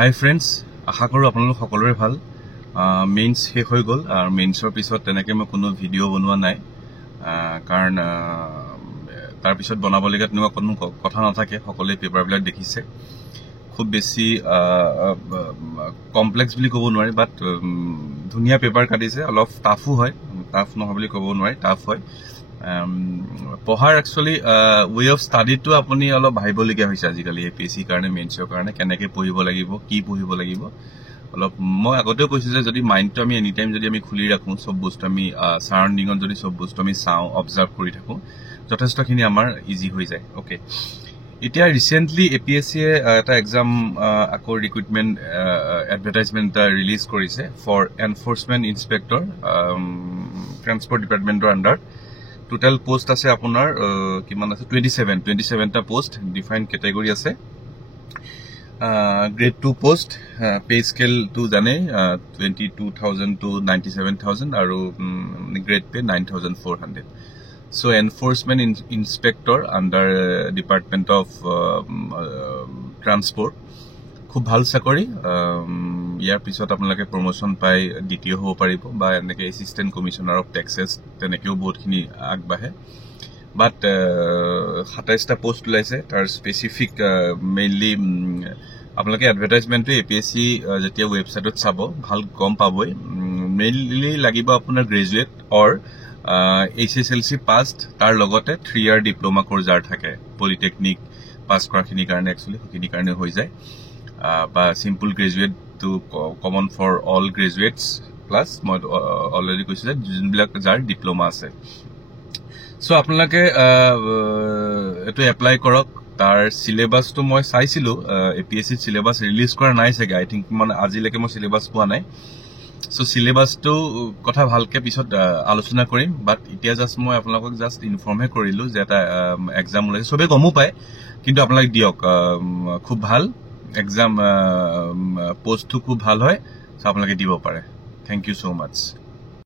হাই friends, আশা কৰোঁ আপোনালোক সকলোৰে ভাল। মেইনছ শেষ হৈ গ'ল আৰু মেইনছৰ পিছত তেনেকৈ মই কোনো ভিডিঅ' বনোৱা নাই, কাৰণ তাৰপিছত বনাবলগীয়া তেনেকুৱা কোনো কথা নাথাকে। সকলোৱে পেপাৰবিলাক দেখিছে। খুব বেছি কমপ্লেক্স বুলি ক'ব নোৱাৰি, বাট ধুনীয়া পেপাৰ কাটিছে। অলপ টাফো হয়, টাফ নহয় বুলি ক'ব নোৱাৰি, টাফ হয়। পঢ়াৰ একচুৱেলি ৱে অফ ষ্টাডিটো আপুনি অলপ ভাবিবলগীয়া হৈছে আজিকালি APSC কাৰণে, মেইনছৰ কাৰণে। কেনেকৈ পঢ়িব লাগিব, কি পঢ়িব লাগিব, অলপ মই আগতেও কৈছোঁ যে যদি মাইণ্ডটো আমি এনি টাইম যদি আমি খুলি ৰাখোঁ, চব বস্তু আমি ছাৰাউণ্ডিঙত যদি চব বস্তু আমি চাওঁ, অবজাৰ্ভ কৰি থাকোঁ, যথেষ্টখিনি আমাৰ ইজি হৈ যায়। অ'কে, এতিয়া ৰিচেণ্টলি APSCয়ে এটা এক্সাম আকৌ ৰিক্ৰুইটমেণ্ট এডভাৰটাইজমেণ্ট এটা ৰিলিজ কৰিছে ফৰ এনফৰ্চমেণ্ট ইনস্পেক্টৰ, ট্ৰান্সপৰ্ট ডিপাৰ্টমেণ্টৰ আণ্ডাৰত। টোটেল পোষ্ট আছে আপোনাৰ কিমান আছে, 27টা পোষ্ট। ডিফাইন কেটেগৰী আছে, গ্ৰেড 2 পোষ্ট, পে স্কেলটো জানেই, 22,000 to 97,000 আৰু grade pay 9,400। So' enforcement inspector under department of transport, খুব ভাল চাকৰি। ইয়াৰ পিছত আপোনালোকে প্ৰমোশ্যন পাই DTO হ'ব পাৰিব, বা এনেকৈ এছিষ্টেণ্ট কমিশ্যনাৰ অফ টেক্সেছ, তেনেকৈও বহুতখিনি আগবাঢ়ে। বাট 27টা পোষ্ট ওলাইছে। তাৰ স্পেচিফিক মেইনলি আপোনালোকে এডভাৰটাইজমেণ্টটো APSC যেতিয়া ৱেবছাইটত চাব ভাল গম পাবই। মেইনলি লাগিব আপোনাৰ গ্ৰেজুৱেট অৰ HSLC পাষ্ট, তাৰ লগতে 3 year ডিপ্ল'মা কৰ্চ যাৰ থাকে, পলিটেকনিক পাছ কৰাখিনিৰ কাৰণে একচুৱেলি সেইখিনিৰ কাৰণে হৈ যায়, বা চিম্পল গ্ৰেজুৱেটটো common for all graduates. Plus মই অলৰেডি কৈছোঁ যে যোনবিলাক যাৰ ডিপ্ল'মা আছে। চ' আপোনালোকে এইটো এপ্লাই কৰক। তাৰ চিলেবাছটো মই চাইছিলোঁ, APSC চিলেবাছ ৰিলিজ কৰা নাই চাগে, আই থিংক, মানে আজিলৈকে মই চিলেবাছ পোৱা নাই। চ' চিলেবাছটো কথা ভালকৈ পিছত আলোচনা কৰিম, বাট এতিয়া জাষ্ট মই আপোনালোকক জাষ্ট ইনফৰ্মহে কৰিলোঁ যে এটা এক্সাম ওলাইছে। চবেই গমো পায়, কিন্তু আপোনালোকে দিয়ক, খুব ভাল এক্সাম, পোষ্টটো খুব ভাল হয়। চ' আপোনালোকে দিব পাৰে। Thank you so' much.